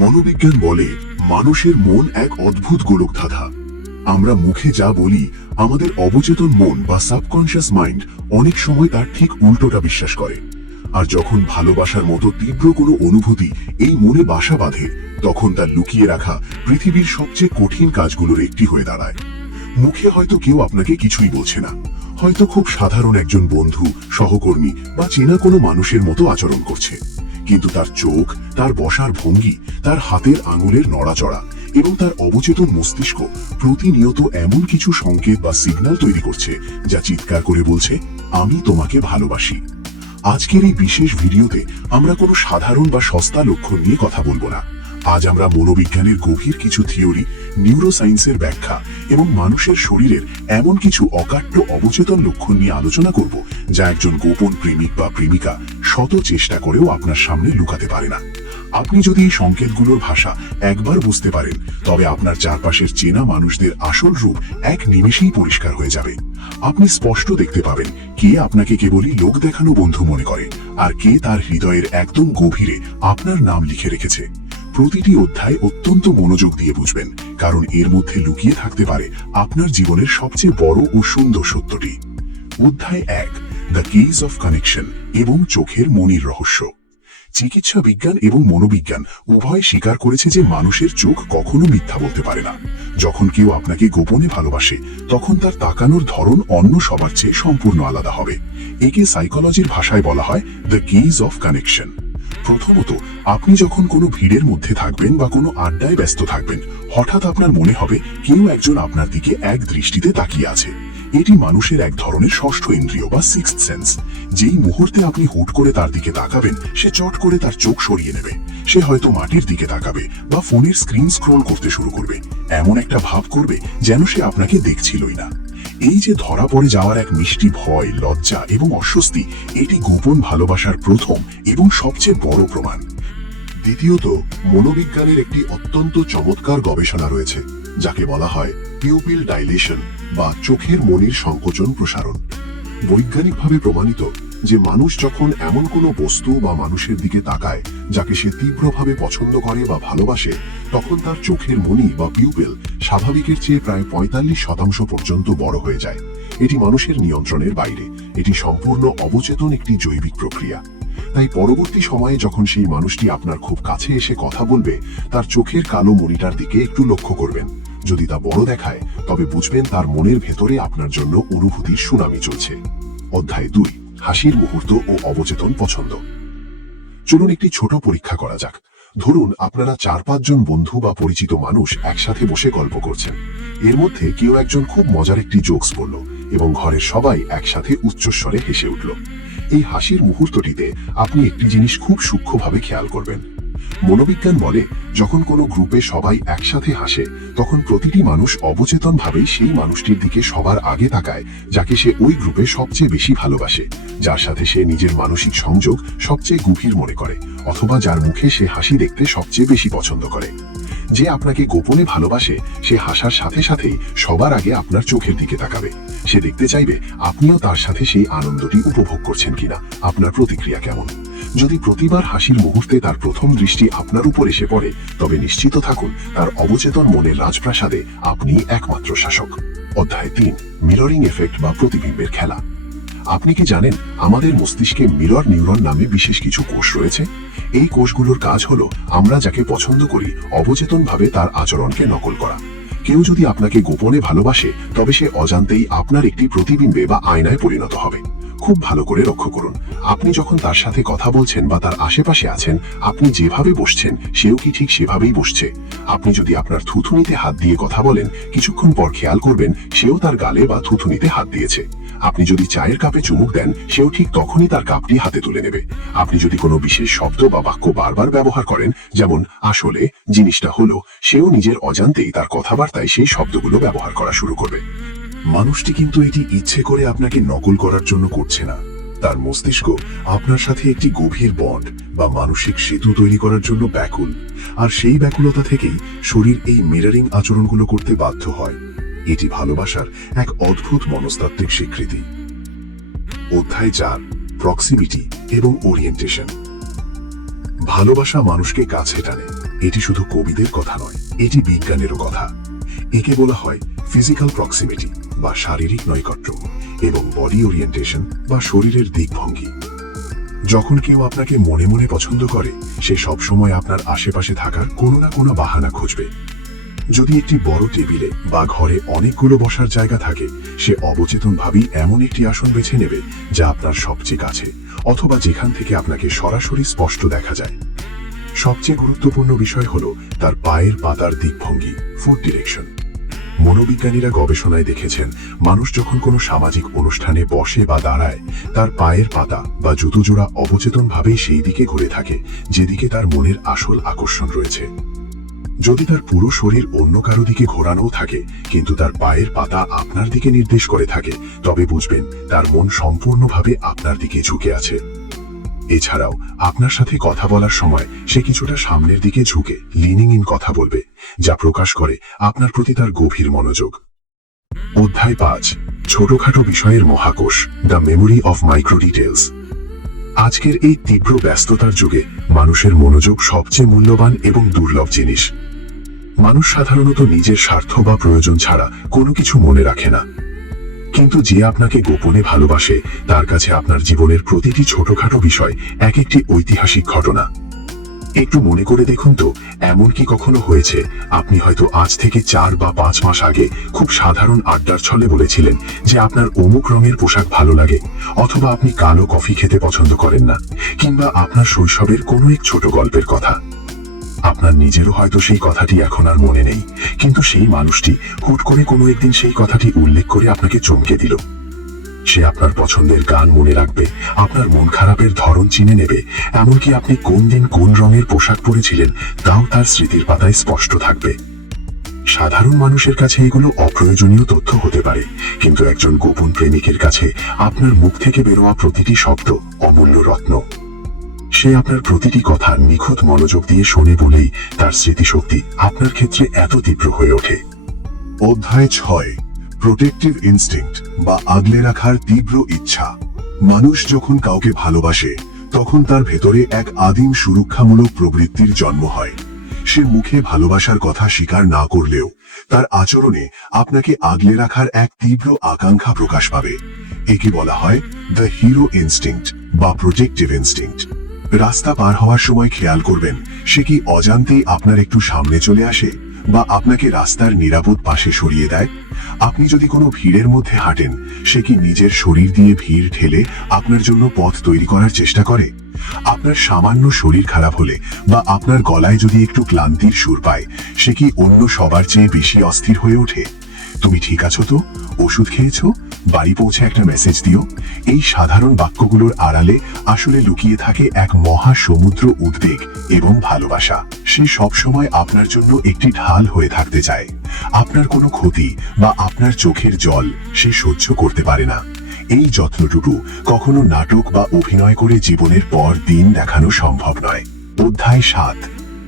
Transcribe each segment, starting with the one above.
মনোবিজ্ঞান বলে মানুষের মন এক অদ্ভুত গোলকধাঁধা। আমরা মুখে যা বলি আমাদের অবচেতন মন বা সাবকনশিয়াস মাইন্ড অনেক সময় তার ঠিক উল্টোটা বিশ্বাস করে। আর যখন ভালোবাসার মতো তীব্র কোনো অনুভূতি এই মনে বাসা বাঁধে, তখন তার লুকিয়ে রাখা পৃথিবীর সবচেয়ে কঠিন কাজগুলোর একটি হয়ে দাঁড়ায়। মুখে হয়তো কেউ আপনাকে কিছুই বলছে না, হয়তো খুব সাধারণ একজন বন্ধু, সহকর্মী বা চেনা কোনো মানুষের মতো আচরণ করছে, কিন্তু তার চোখ, তার বসার ভঙ্গি, তার হাতের আঙুলের নড়াচড়া এবং তার অবচেতন মস্তিষ্ক প্রতিনিয়ত এমন কিছু সংকেত বা সিগন্যাল তৈরি করছে যা চিৎকার করে বলছে, আমি তোমাকে ভালোবাসি। আজকের এই বিশেষ ভিডিওতে আমরা কোনো সাধারণ বা সস্তা লক্ষণ নিয়ে কথা বলবো না। আজ আমরা মনোবিজ্ঞানের গভীর কিছু থিওরি, নিউরোসায়েন্সের ব্যাখ্যা এবং মানুষের শরীরের এমন কিছু অকাট্য অবচেতন লক্ষণ নিয়ে আলোচনা করব যা একজন গোপন প্রেমিক বা প্রেমিকা শত চেষ্টা করেও আপনার সামনে লুকাতে পারে না। আপনি যদি এই সংকেতগুলোর ভাষা একবার বুঝতে পারেন, তবে আপনার চারপাশের চেনা মানুষদের আসল রূপ এক নিমেষেই পরিষ্কার হয়ে যাবে। আপনি স্পষ্ট দেখতে পাবেন কে আপনাকে কেবলই লোক দেখানো বন্ধু মনে করে, আর কে তার হৃদয়ের একদম গভীরে আপনার নাম লিখে রেখেছে। প্রতিটি অধ্যায় অত্যন্ত মনোযোগ দিয়ে বুঝবেন, কারণ এর মধ্যে লুকিয়ে থাকতে পারে আপনার জীবনের সবচেয়ে বড় ও সুন্দর সত্যটি। অধ্যায় 1, দ্য কিজ অফ কানেকশন এবং চোখের মনির রহস্য। চিকিৎসা বিজ্ঞান এবং মনোবিজ্ঞান উভয় স্বীকার করেছে যে মানুষের চোখ কখনো মিথ্যা বলতে পারে না। যখন কেউ আপনাকে গোপনে ভালোবাসে, তখন তার তাকানোর ধরন অন্য সবার চেয়ে সম্পূর্ণ আলাদা হবে। একে সাইকোলজির ভাষায় বলা হয় দ্য কিজ অফ কানেকশন। প্রথমত, আপনি যখন কোনো ভিড়ের মধ্যে থাকবেন বা কোনো আড্ডায় ব্যস্ত থাকবেন, হঠাৎ আপনার মনে হবে কেউ একজন আপনার দিকে এক দৃষ্টিতে তাকিয়ে আছে। এটি মানুষের এক ধরনের ষষ্ঠ ইন্দ্রিয় বা সিক্সথ সেন্স। যেই মুহূর্তে আপনি হুট করে তার দিকে তাকাবেন, সে চট করে তার চোখ সরিয়ে নেবে। সে হয়তো মাটির দিকে তাকাবে বা ফোনের স্ক্রিন স্ক্রল করতে শুরু করবে, এমন একটা ভাব করবে যেন সে আপনাকে দেখছিলই না। এই যে ধরা পড়ে যাওয়ার এক মিষ্টি ভয়, লজ্জা এবং অস্বস্তি, এটি গোপন ভালোবাসার প্রথম এবং সবচেয়ে বড় প্রমাণ। দ্বিতীয়ত, মনোবিজ্ঞানের একটি অত্যন্ত চমৎকার গবেষণা রয়েছে যাকে বলা হয় পিউপিল ডাইলেশন বা চোখের মনির সংকোচন প্রসারণ। বৈজ্ঞানিকভাবে প্রমাণিত যে মানুষ যখন এমন কোনো বস্তু বা মানুষের দিকে তাকায় যাকে সে তীব্রভাবে পছন্দ করে বা ভালোবাসে, তখন তার চোখের মনি বা পিউপিল স্বাভাবিকের চেয়ে প্রায় 45% পর্যন্ত বড় হয়ে যায়। এটি মানুষের নিয়ন্ত্রণের বাইরে, এটি সম্পূর্ণ অবচেতন একটি জৈবিক প্রক্রিয়া। তাই পরবর্তী সময়ে যখন সেই মানুষটি আপনার খুব কাছে এসে কথা বলবে, তার চোখের কালো মনিটার দিকে একটু লক্ষ্য করবেন। যদি তা বড় দেখায়, তবে বুঝবেন তার মনের ভেতরে আপনার জন্য অনুভূতির সুনামি চলছে। অধ্যায় 2, হাসির মুহূর্ত ও অবচেতন পছন্দ। চলুন একটি ছোট পরীক্ষা করা যাক। ধরুন আপনারা 4-5 জন বন্ধু বা পরিচিত মানুষ একসাথে বসে গল্প করছেন। এর মধ্যে কেউ একজন খুব মজার একটি জোকস বলল এবং ঘরের সবাই একসাথে উচ্চস্বরে হেসে উঠল। এই হাসির মুহূর্তটিতে আপনি একটি জিনিস খুব সূক্ষ্মভাবে খেয়াল করবেন। মনোবিজ্ঞান বলে, যখন কোনো গ্রুপে সবাই একসাথে হাসে, তখন প্রতিটি মানুষ অবচেতনভাবেই সেই মানুষটির দিকে সবার আগে তাকায় যাকে সে ওই গ্রুপে সবচেয়ে বেশি ভালোবাসে, যার সাথে সে নিজের মানসিক সংযোগ সবচেয়ে গভীর মনে করে, অথবা যার মুখে সে হাসি দেখতে সবচেয়ে বেশি পছন্দ করে। যে আপনাকে গোপনে ভালোবাসে, সে হাসার সাথে সাথেই সবার আগে আপনার চোখের দিকে তাকাবে। সে দেখতে চাইবে আপনিও তার সাথে সেই আনন্দটি উপভোগ করছেন কিনা, আপনার প্রতিক্রিয়া কেমন। যদি প্রতিবার হাসির মুহূর্তে তার প্রথম দৃষ্টি আপনার উপর এসে পড়ে, তবে নিশ্চিত থাকুন তার অবচেতন মনের রাজপ্রাসাদে আপনি একমাত্র শাসক। অধ্যায় 3, মিররিং এফেক্ট বা প্রতিবিম্বের খেলা। আপনি কি জানেন আমাদের মস্তিষ্কে মিরর নিউরন নামে বিশেষ কিছু কোষ রয়েছে? এই কোষগুলোর কাজ হলো আমরা যাকে পছন্দ করি অবচেতনভাবে তার আচরণকে নকল করা। কেউ যদি আপনাকে গোপনে ভালোবাসে, তবে সে অজান্তেই আপনার একটি প্রতিবিম্বে বা আয়নায় পরিণত হবে। খুব ভালো করে লক্ষ্য করুন, আপনি যখন তার সাথে কথা বলছেন বা তার আশেপাশে আছেন, আপনি যেভাবে বসছেন সেও কি ঠিক সেভাবেই বসছে। আপনি যদি আপনার থুথুনিতে হাত দিয়ে কথা বলেন, কিছুক্ষণ পর খেয়াল করবেন সেও তার গালে বা থুথুনিতে হাত দিয়েছে। আপনি যদি চায়ের কাপে চুমুক দেন, সেও ঠিক তখনই তার কাপটি হাতে তুলে নেবে। আপনি যদি কোনো বিশেষ শব্দ বা বাক্য বারবার ব্যবহার করেন, যেমন আসলে, জিনিসটা হলো, সেও নিজের অজান্তেই তার কথাবার্তায় সেই শব্দগুলো ব্যবহার করা শুরু করবে। মানুষটি কিন্তু এটি ইচ্ছে করে আপনাকে নকল করার জন্য করছে না। তার মস্তিষ্ক আপনার সাথে একটি গভীর বন্ড বা মানসিক সেতু তৈরি করার জন্য ব্যাকুল, আর সেই ব্যাকুলতা থেকেই শরীর এই মিররিং আচরণগুলো করতে বাধ্য হয়। এটি ভালোবাসার এক অদ্ভুত মনস্তাত্ত্বিক স্বীকৃতি। অধ্যায় 4, প্রক্সিমিটি এবং ওরিয়েন্টেশন। ভালোবাসা মানুষকে কাছে টানে, এটি শুধু কবিদের কথা নয়, এটি বিজ্ঞানেরও কথা। একে বলা হয় ফিজিক্যাল প্রক্সিমিটি বা শারীরিক নৈকট্য এবং বডি ওরিয়েন্টেশন বা শরীরের দিকভঙ্গি। যখন কেউ আপনাকে মনে মনে পছন্দ করে, সে সবসময় আপনার আশেপাশে থাকার কোনো না কোনো বাহানা খুঁজবে। যদি একটি বড় টেবিলে বা ঘরে অনেকগুলো বসার জায়গা থাকে, সে অবচেতনভাবেই এমন একটি আসন বেছে নেবে যা আপনার সবচেয়ে কাছে, অথবা যেখান থেকে আপনাকে সরাসরি স্পষ্ট দেখা যায়। সবচেয়ে গুরুত্বপূর্ণ বিষয় হল তার পায়ের পাতার দিকভঙ্গি, ফুট ডিরেকশন। মনোবিজ্ঞানীরা গবেষণায় দেখেছেন, মানুষ যখন কোনো সামাজিক অনুষ্ঠানে বসে বা দাঁড়ায়, তার পায়ের পাতা বা জুতো জোড়া অবচেতনভাবেই সেই দিকে ঘুরে থাকে যেদিকে তার মনের আসল আকর্ষণ রয়েছে। যদি তার পুরো শরীর অন্য কারো দিকে ঘোরানোও থাকে, কিন্তু তার পায়ের পাতা আপনার দিকে নির্দেশ করে থাকে, তবে বুঝবেন তার মন সম্পূর্ণভাবে আপনার দিকে ঝুঁকে আছে। এছাড়াও আপনার সাথে কথা বলার সময় সে কিছুটা সামনের দিকে ঝুঁকে লিনিং ইন কথা বলবে, যা প্রকাশ করে আপনার প্রতি তার গভীর মনোযোগ। অধ্যায় 5, ছোটখাটো বিষয়ের মহাকোষ, the memory of micro details. আজকের এই তীব্র ব্যস্ততার যুগে মানুষের মনোযোগ সবচেয়ে মূল্যবান এবং দুর্লভ জিনিস। মানুষ সাধারণত নিজের স্বার্থ বা প্রয়োজন ছাড়া কোনো কিছু মনে রাখে না, কিন্তু যে আপনাকে গোপনে ভালোবাসে, তার কাছে আপনার জীবনের প্রতিটি ছোটখাটো বিষয় এক একটি ঐতিহাসিক ঘটনা। একটু মনে করে দেখুন তো, এমন কি কখনো হয়েছে আপনি হয়তো আজ থেকে 4 বা 5 মাস আগে খুব সাধারণ আড্ডার ছলে বলেছিলেন যে আপনার অমুক রঙের পোশাক ভালো লাগে, অথবা আপনি কালো কফি খেতে পছন্দ করেন না, কিংবা আপনার শৈশবের কোনো এক ছোট গল্পের কথা। আপনার নিজেরও হয়তো সেই কথাটি এখন আর মনে নেই, কিন্তু সেই মানুষটি হুট করে কোনো একদিন সেই কথাটি উল্লেখ করে আপনাকে চমকে দিল। সে আপনার পছন্দের গান মনে রাখবে, আপনার মন খারাপের ধরন চিনে নেবে, এমনকি আপনি কোন দিন কোন রঙের পোশাক পরেছিলেন তাও তার স্মৃতির পাতায় স্পষ্ট থাকবে। সাধারণ মানুষের কাছে এগুলো অপ্রয়োজনীয় তথ্য হতে পারে, কিন্তু একজন গোপন প্রেমিকের কাছে আপনার মুখ থেকে বেরোয়া প্রতিটি শব্দ অমূল্য রত্ন। সে আপনার প্রতিটি কথা নিখুঁত মনোযোগ দিয়ে শোনে বলেই তার স্মৃতিশক্তি আপনার ক্ষেত্রে এত তীব্র হয়ে ওঠে। অধ্যায় 6, প্রোটেক্টিভ ইনস্টিংক্ট বা আগলে রাখার তীব্র ইচ্ছা। মানুষ যখন কাউকে ভালোবাসে, তখন তার ভেতরে এক আদিম সুরক্ষামূলক প্রবৃত্তির জন্ম হয়। সে মুখে ভালোবাসার কথা স্বীকার না করলেও তার আচরণে আপনাকে আগলে রাখার এক তীব্র আকাঙ্ক্ষা প্রকাশ পাবে। একে বলা হয় দ্য হিরো ইনস্টিংক্ট বা প্রোটেক্টিভ ইনস্টিংক্ট। রাস্তা পার হওয়ার সময় খেয়াল করবেন, সে কি অজান্তেই আপনার একটু সামনে চলে আসে বা আপনাকে রাস্তার নিরাপদ পাশে সরিয়ে দেয়। আপনি যদি কোনো ভিড়ের মধ্যে হাঁটেন, সে কি নিজের শরীর দিয়ে ভিড় ঠেলে আপনার জন্য পথ তৈরি করার চেষ্টা করে। আপনার সামান্য শরীর খারাপ হলে বা আপনার গলায় যদি একটু ক্লান্তির সুর পায়, সে কি অন্য সবার চেয়ে বেশি অস্থির হয়ে ওঠে। তুমি ঠিক আছো তো, ওষুধ খেয়েছো, বাড়ি পৌঁছে একটা মেসেজ দিও। এই সাধারণ বাক্যগুলোর আড়ালে আসলে লুকিয়ে থাকে এক মহা সমুদ্র উদ্বেগ এবং ভালোবাসা। সে সবসময় আপনার জন্য একটি ঢাল হয়ে থাকতে চায়। আপনার কোনো ক্ষতি বা আপনার চোখের জল সে সহ্য করতে পারে না। এই যত্নটুকু কখনো নাটক বা অভিনয় করে জীবনের পর দিন দেখানো সম্ভব নয়। অধ্যায় 7,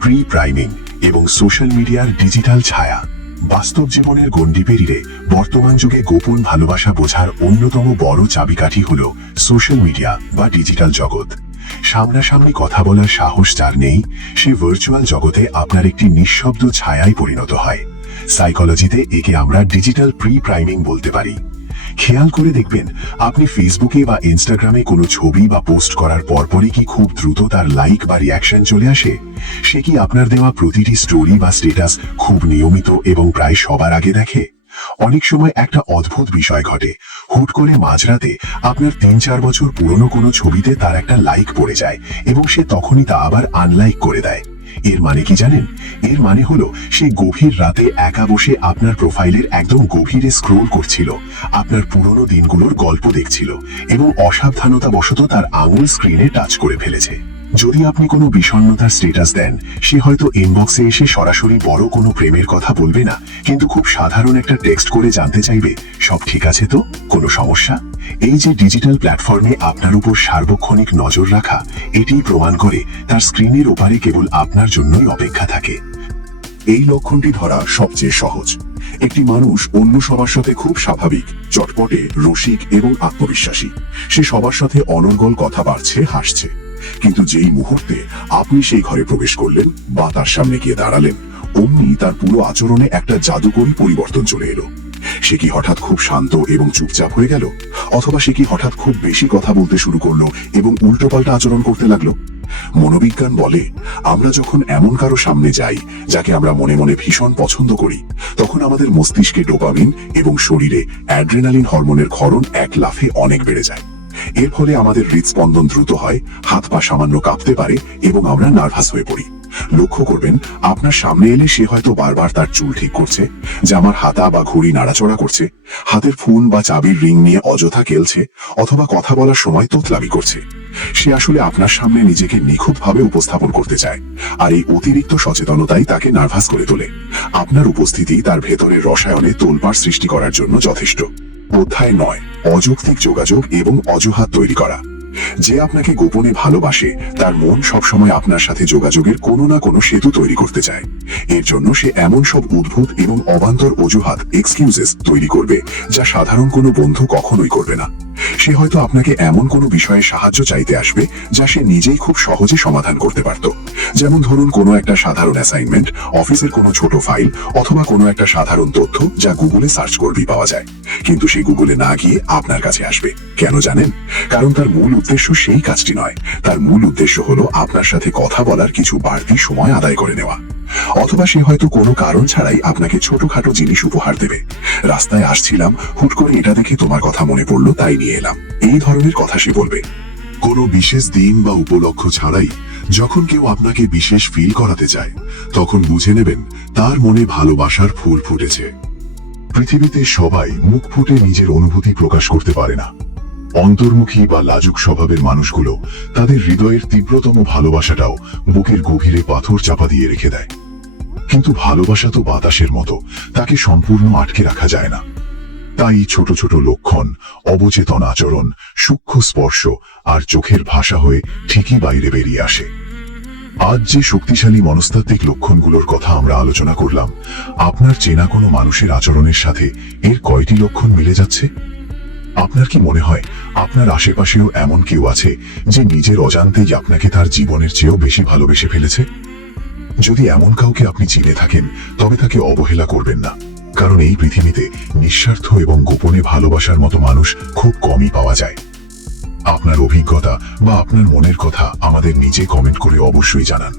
প্রি প্রাইমিং এবং সোশ্যাল মিডিয়ার ডিজিটাল ছায়া। বাস্তব জীবনের গণ্ডি পেরিয়ে বর্তমান যুগে গোপন ভালোবাসা বোঝার অন্যতম বড় চাবিকাঠি হল সোশ্যাল মিডিয়া বা ডিজিটাল জগৎ। সামনাসামনি কথা বলার সাহস যার নেই, সে ভার্চুয়াল জগতে আপনার একটি নিঃশব্দ ছায়ায় পরিণত হয়। সাইকোলজিতে একে আমরা ডিজিটাল প্রি প্রাইমিং বলতে পারি। খেয়াল করে দেখবেন, আপনি ফেসবুকে বা ইনস্টাগ্রামে কোনো ছবি বা পোস্ট করার পরপরই কি খুব দ্রুত তার লাইক বা রিয়াকশন চলে আসে। সে কি আপনার দেওয়া প্রতিটি স্টোরি বা স্ট্যাটাস খুব নিয়মিত এবং প্রায় সবার আগে দেখে। অনেক সময় একটা অদ্ভুত বিষয় ঘটে, হুট করে মাঝরাতে আপনার 3-4 বছর পুরনো কোনো ছবিতে তার একটা লাইক পড়ে যায় এবং সে তখনই তা আবার আনলাইক করে দেয়। এর মানে কি জানেন? এর মানে হলো সে গভীর রাতে একা বসে আপনার প্রোফাইলের একদম গভীরে স্ক্রোল করছিল, আপনার পুরনো দিনগুলোর গল্প দেখছিল এবং অসাবধানতা বশত তার আঙুল স্ক্রিনে টাচ করে ফেলেছে। যদি আপনি কোনো বিষণ্ণতার স্ট্যাটাস দেন, সে হয়তো ইনবক্সে এসে সরাসরি বড় কোনো প্রেমের কথা বলবে না, কিন্তু খুব সাধারণ একটা টেক্সট করে জানতে চাইবে, সব ঠিক আছে তো, কোনো সমস্যা। এই যে ডিজিটাল প্ল্যাটফর্মে আপনার উপর সার্বক্ষণিক নজর রাখা, এটিই প্রমাণ করে তার স্ক্রিনের ওপারে কেবল আপনার জন্যই অপেক্ষা থাকে। এই লক্ষণটি ধরা সবচেয়ে সহজ। একটি মানুষ অন্য সবার সাথে খুব স্বাভাবিক, চটপটে, রসিক এবং আত্মবিশ্বাসী। সে সবার সাথে অনর্গল কথা বাড়ছে, হাসছে। কিন্তু যেই মুহূর্তে আপনি সেই ঘরে প্রবেশ করলেন বা তার সামনে গিয়ে দাঁড়ালেন, অমনি তার পুরো আচরণে একটা জাদুকরী পরিবর্তন চলে এলো। সে কি হঠাৎ খুব শান্ত এবং চুপচাপ হয়ে গেল, অথবা সে কি হঠাৎ খুব বেশি কথা বলতে শুরু করলো এবং উল্টোপাল্টা আচরণ করতে লাগলো? মনোবিজ্ঞান বলে, আমরা যখন এমন কারো সামনে যাই যাকে আমরা মনে মনে ভীষণ পছন্দ করি, তখন আমাদের মস্তিষ্কে ডোপামিন এবং শরীরে অ্যাড্রেনালিন হরমোনের ক্ষরণ এক লাফে অনেক বেড়ে যায়। এর ফলে আমাদের হৃদস্পন্দন দ্রুত হয়, হাত পা সামান্য কাঁপতে পারে এবং আমরা নার্ভাস হয়ে পড়ি। লক্ষ্য করবেন, আপনার সামনে এলে সে হয়তো বারবার তার চুল ঠিক করছে, জামার হাতা বা ঘড়ি নাড়াচড়া করছে, হাতের ফোন বা চাবির রিং নিয়ে অযথা খেলছে, অথবা কথা বলার সময় তোতলামি করছে। সে আসলে আপনার সামনে নিজেকে নিখুঁতভাবে উপস্থাপন করতে চায়, আর এই অতিরিক্ত সচেতনতাই তাকে নার্ভাস করে তোলে। আপনার উপস্থিতি তার ভেতরের রসায়নে তোলপাড় সৃষ্টি করার জন্য যথেষ্ট। অধ্যায় 9, অযৌক্তিক যোগাযোগ এবং অজুহাত তৈরি করা। যে আপনাকে গোপনে ভালোবাসে তার মন সবসময় আপনার সাথে যোগাযোগের কোনো না কোনো সেতু তৈরি করতে চায়। এর জন্য সে এমন সব উদ্ভুত এবং অবান্তর অজুহাত এক্সকিউজেস তৈরি করবে যা সাধারণ কোনো বন্ধু কখনোই করবে না। সে হয়তো আপনাকে এমন কোনো বিষয়ে সাহায্য চাইতে আসবে যা সে নিজেই খুব সহজে সমাধান করতে পারত। যেমন ধরুন, কোনো একটা সাধারণ অ্যাসাইনমেন্ট, অফিসের কোনো ছোট ফাইল, অথবা কোনো একটা সাধারণ তথ্য যা গুগলে সার্চ করলেই পাওয়া যায়। কিন্তু সে গুগলে না গিয়ে আপনার কাছে আসবে। কেন জানেন? কারণ তার মূল উদ্দেশ্য সেই কাজটি নয়। তার মূল উদ্দেশ্য হলো আপনার সাথে কথা বলার কিছু বাড়তি সময় আদায় করে নেওয়া। অথবা সে হয়তো কোনো কারণ ছাড়াই আপনাকে ছোটখাটো জিনিস উপহার দেবে। রাস্তায় আসছিলাম, হুট করে এটা দেখে তোমার কথা মনে পড়লো, তাই নিয়ে এলাম। এই ধরনের কথা সে বলবে। কোনো বিশেষ দিন বা উপলক্ষ ছাড়াই যখন কেউ আপনাকে বিশেষ ফিল করাতে চায়, তখন বুঝে নেবেন তার মনে ভালোবাসার ফুল ফুটেছে। পৃথিবীতে সবাই মুখ ফুটে নিজের অনুভূতি প্রকাশ করতে পারে না। অন্তর্মুখী বা লাজুক স্বভাবের মানুষগুলো তাদের হৃদয়ের তীব্রতম ভালোবাসাটাও বুকের গভীরে পাথর চাপা দিয়ে রেখে দেয়। কিন্তু ভালোবাসা তো বাতাসের মতো, তাকে সম্পূর্ণ আটকে রাখা যায় না। তাই ছোট ছোট লক্ষণ, অবচেতন আচরণ, সূক্ষ্ম স্পর্শ আর চোখের ভাষা হয়ে ঠিকই বাইরে বেরিয়ে আসে। আজ যে শক্তিশালী মনস্তাত্ত্বিক লক্ষণগুলোর কথা আমরা আলোচনা করলাম, আপনার চেনা কোনো মানুষের আচরণের সাথে এর কয়টি লক্ষণ মিলে যাচ্ছে? আপনার কি মনে হয় আপনার আশেপাশেও এমন কেউ আছে যে নিজের অজান্তেই আপনাকে তার জীবনের চেয়েও বেশি ভালোবেসে ফেলেছে? যদি এমন কাউকে আপনি চিনে থাকেন, তবে তাকে অবহেলা করবেন না। কারণ এই পৃথিবীতে নিঃস্বার্থ এবং গোপনে ভালোবাসার মতো মানুষ খুব কমই পাওয়া যায়। আপনার অভিজ্ঞতা বা আপনার মনের কথা আমাদের নিচে কমেন্ট করে অবশ্যই জানান।